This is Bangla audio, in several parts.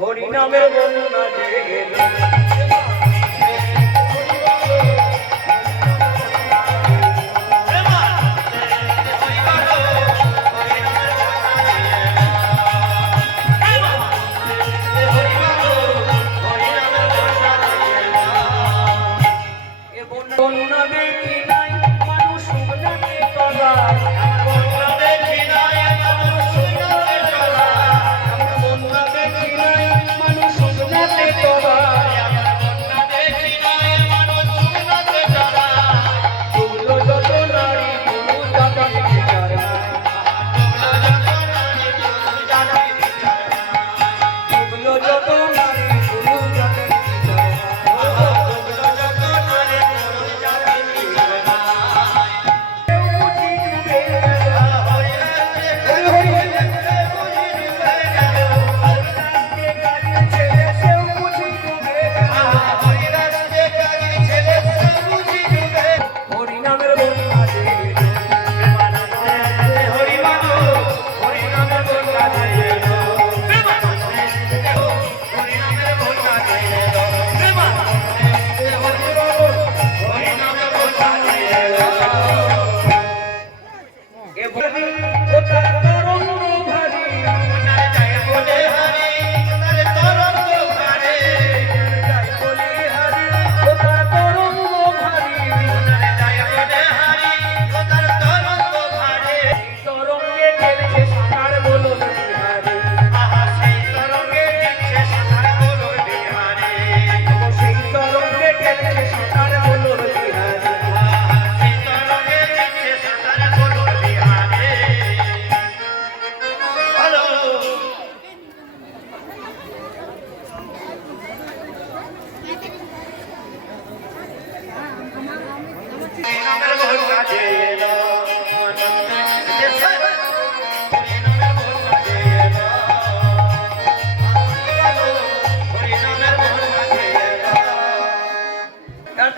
হরি নামের বন্যা জেগে বন্যা দেখি নাই মানুষ উগলাতে তলা বন্যা দেখি নাই মানুষ উগলাতে তলা বন্যা দেখি নাই মানুষ উগলাতে তলা বন্যা দেখি নাই মানুষ উগলাতে তলা তুলো যত নারী তুলো জাতি বিচার তুলো যত নারী তুলো জাতি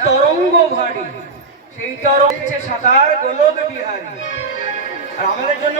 তরঙ্গ ভারী সেই তরঙ্গ সাঁতার গোলক বিহারী আর আমাদের জন্য